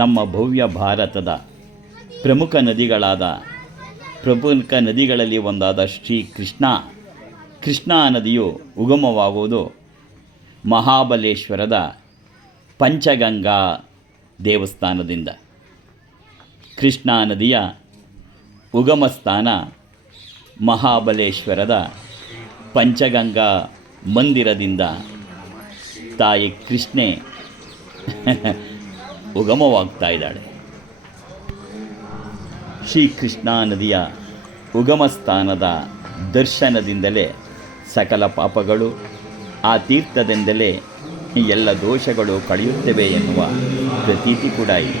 ನಮ್ಮ ಭವ್ಯ ಭಾರತದ ಪ್ರಮುಖ ನದಿಗಳಾದ ಪ್ರಮುಖ ನದಿಗಳಲ್ಲಿ ಒಂದಾದ ಶ್ರೀ ಕೃಷ್ಣ ಕೃಷ್ಣಾ ನದಿಯು ಉಗಮವಾಗುವುದು ಮಹಾಬಲೇಶ್ವರದ ಪಂಚಗಂಗಾ ದೇವಸ್ಥಾನದಿಂದ ಕೃಷ್ಣಾ ನದಿಯ ಉಗಮಸ್ಥಾನ ಮಹಾಬಲೇಶ್ವರದ ಪಂಚಗಂಗಾ ಮಂದಿರದಿಂದ ತಾಯಿ ಕೃಷ್ಣೆ ಉಗಮವಾಗ್ತಾ ಇದ್ದಾಳೆ ಶ್ರೀಕೃಷ್ಣ ನದಿಯ ಉಗಮ ಸ್ಥಾನದ ದರ್ಶನದಿಂದಲೇ ಸಕಲ ಪಾಪಗಳು ಆ ತೀರ್ಥದಿಂದಲೇ ಎಲ್ಲ ದೋಷಗಳು ಕಳೆಯುತ್ತವೆ ಎನ್ನುವ ಪ್ರತೀತಿ ಕೂಡ ಇದೆ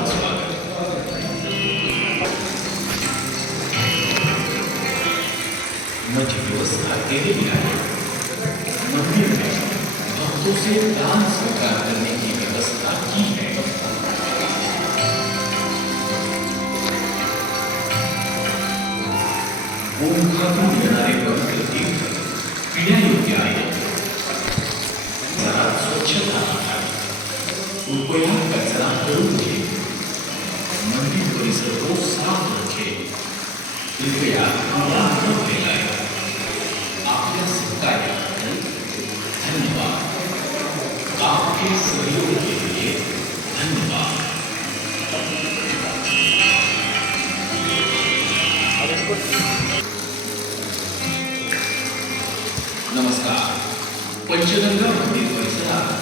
अंधेरे हाँ, में मंदिर में भक्तों से दान स्वीकार करने की व्यवस्था की है ओम खातू किनारे पर नमस्कार पंचगंगा मंदिर परिसरात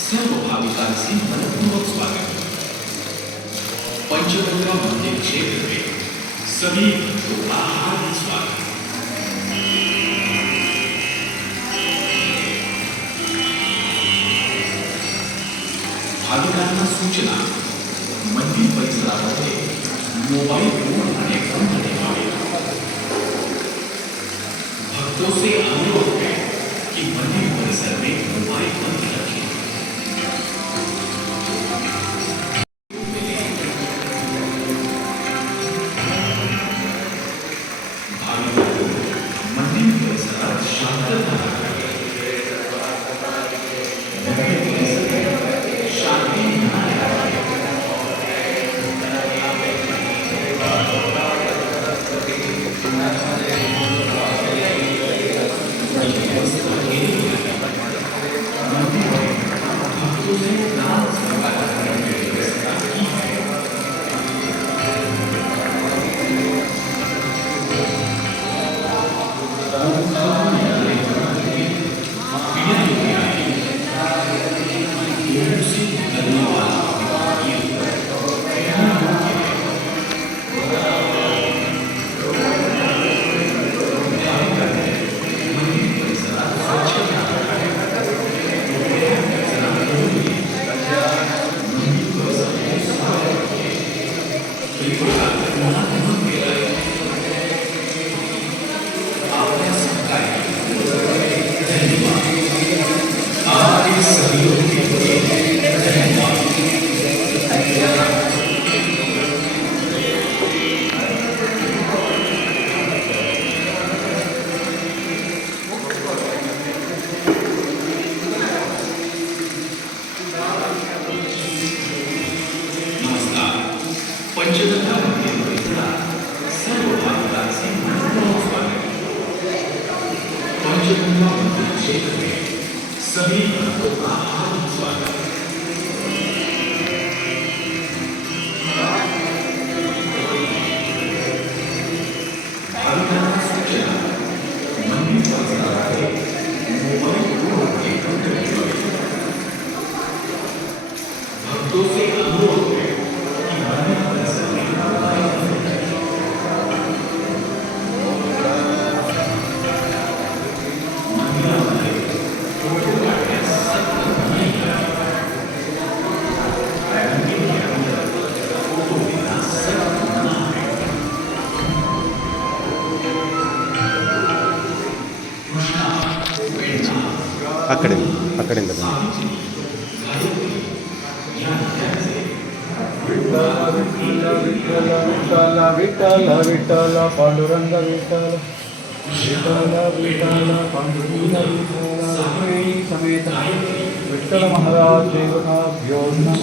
सर्व भाविकांचे मनपूर्वक स्वागत पंचगंगा मंदिर क्षेत्र में सभी भक्तों का हार्दिक स्वागत भाविकांना सूचना मंदिर परिसरामध्ये मोबाईल पूर्णपणे बंद ठेवावे भक्तों से अनुरोध है कि मंदिर परिसर में मोबाइल बंद people అక్కడే అక్కడే విఠల విఠల విఠల పాండురంగ విఠల విఠల విఠల పాండురంగ విఠల సమేత విఠల మహారాజ్ నమ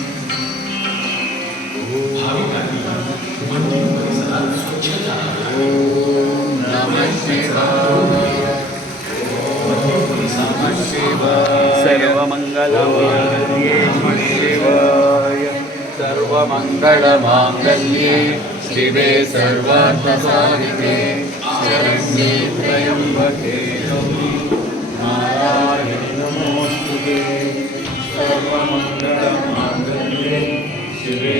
भाविकांनी मंदिर परिसरात स्वच्छता मंदिर परिसरात सर्वमङ्गलमाङ्गल्ये शिवाय सर्वमङ्गलमाङ्गल्ये शिवे सर्वार्थसारिणे शरण्ये त्र्यम्बके नारायणे नमोऽस्तु सर्वमङ्गलमाङ्गल्ये शिवे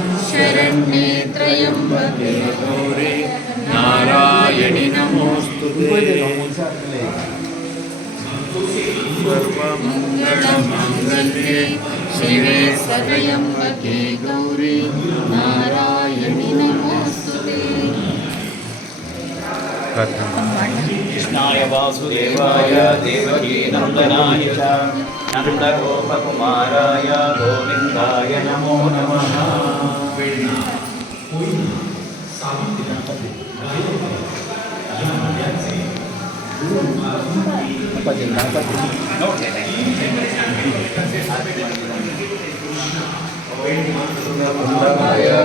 శరణ్యే త్రయంబకే గౌరే నారాయణి నమోస్తు సర్వమంగళమంగళే శివే సర్వయంబకే గౌరీ నారాయణి నమోస్తు కృష్ణాయ వాసుదేవాయ దేవకీ నందనాయ నందగోపకుమారాయ గోవిందాయ నమో నమః वेदना कोई साबित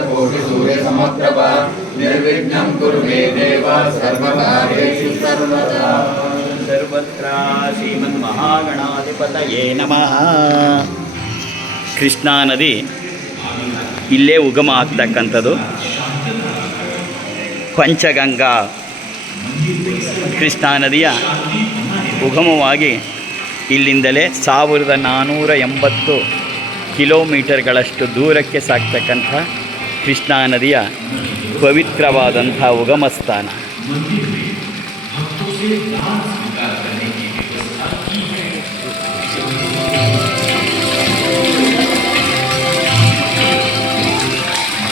कोटि सूर्य समप्रभा निर्विघ्नं कुरु मे देव सर्वकार्येषु सर्वदा सर्वत्र श्रीमन्महागणाधिपतये नमः कृष्णानदी ಇಲ್ಲೇ ಉಗಮ ಆಗ್ತಕ್ಕಂಥದ್ದು ಪಂಚಗಂಗಾ ಕೃಷ್ಣಾ ನದಿಯ ಉಗಮವಾಗಿ ಇಲ್ಲಿಂದಲೇ ಸಾವಿರದ ನಾನ್ನೂರ ಎಂಬತ್ತು ಕಿಲೋಮೀಟರ್ಗಳಷ್ಟು ದೂರಕ್ಕೆ ಸಾಕ್ತಕ್ಕಂಥ ಕೃಷ್ಣಾ ನದಿಯ ಪವಿತ್ರವಾದಂಥ ಉಗಮಸ್ಥಾನ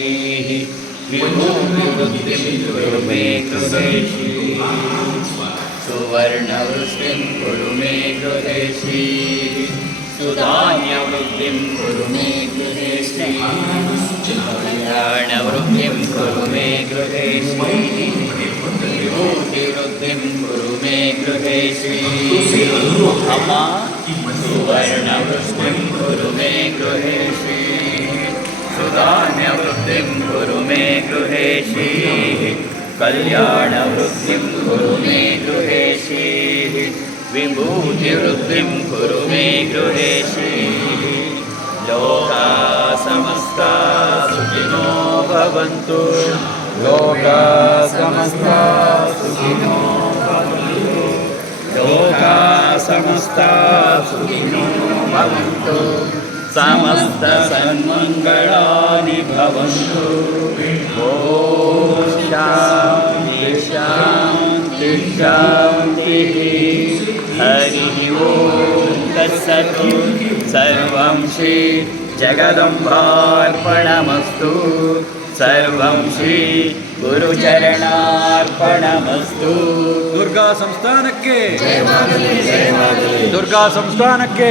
देहि विमुक्तिमुक्तिं कुरु मे कृतेषि सुवर्णवृष्टिं कुरु मे कृतेषि सुधान्यवृद्धिं कुरु मे कृतेषि कल्याणवृद्धिं कुरु मे कृतेषि विभूतिवृद्धिं कुरु मे कृतेषि अमा सुवर्णवृष्टिं कुरु मे कृतेषि धान्यवृद्धिं कुरु मे गृहेशिः कल्याणवृद्धिं कुरु मे गृहेशि विभूतिवृद्धिं कुरु मे गृहेशि समस्ता सुखिनो भवन्तु समस्ता सुखिनो भवन्तु समस्ता सुखिनो भवन्तु समस्त भवन्तु ॐ शान्ति शान्ति शान्तिः हरिः ॐ सर्वं श्री जगदम्बार्पणमस्तु सर्वं श्री ಗುರುಚರಣಾರ್ಪಣಮಸ್ತು दुर्गा ಸಂಸ್ಥಾನಕ್ಕೆ ದುರ್ಗಾ ಸಂಸ್ಥಾನಕ್ಕೆ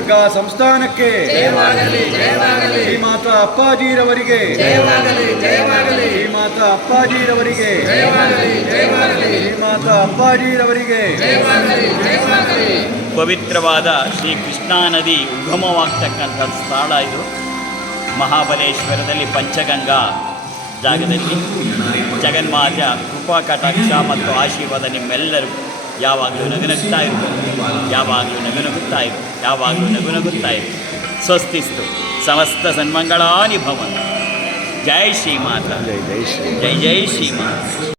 ಚಿತ್ರದುರ್ಗ ಸಂಸ್ಥಾನಕ್ಕೆ ಶ್ರೀ ಮಾತಾ ಅಪ್ಪಾಜಿರವರಿಗೆ ಶ್ರೀ ಮಾತಾ ಅಪ್ಪಾಜಿರವರಿಗೆ ಶ್ರೀ ಮಾತಾ ಅಪ್ಪಾಜಿರವರಿಗೆ ಪವಿತ್ರವಾದ ಶ್ರೀ ಕೃಷ್ಣಾ ನದಿ ಉಗಮವಾಗ್ತಕ್ಕಂಥ ಸ್ಥಳ ಇದು ಮಹಾಬಲೇಶ್ವರದಲ್ಲಿ ಪಂಚಗಂಗಾ ಜಾಗದಲ್ಲಿ ಜಗನ್ಮಾತ ಕೃಪಾ ಕಟಾಕ್ಷ ಮತ್ತು ಆಶೀರ್ವಾದ ನಿಮ್ಮೆಲ್ಲರಿಗೂ याव नग्तो याव नग न याव नग्तो स्वस्तिस्तो समस्त सन्मंगळानेभव जय श्रीमाता जय जै जय श्री